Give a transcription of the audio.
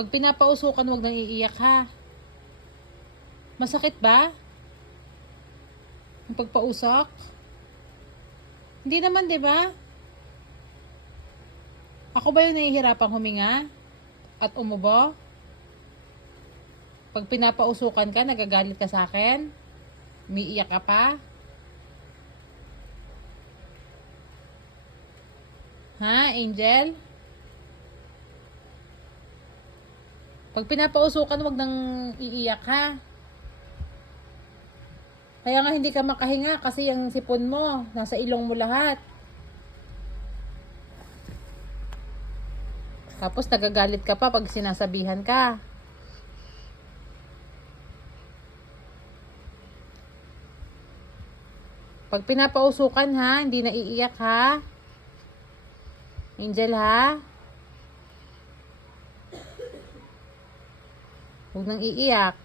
Pag pinapausukan, wag nang iiyak ha. Masakit ba? Ang pagpausok? Hindi naman, 'di ba? Ako ba yung nahihirapang huminga? At umubo? Pag pinapausukan ka, nagagalit ka sa akin? Umiiyak ka pa? Ha, Angel? Pag pinapausukan, wag nang iiyak ha. Kaya nga hindi ka makahinga kasi yung sipon mo, nasa ilong mo lahat. Tapos nagagalit ka pa pag sinasabihan ka. Pag pinapausukan ha, hindi na iiyak ha. Angel ha. Huwag nang iiyak.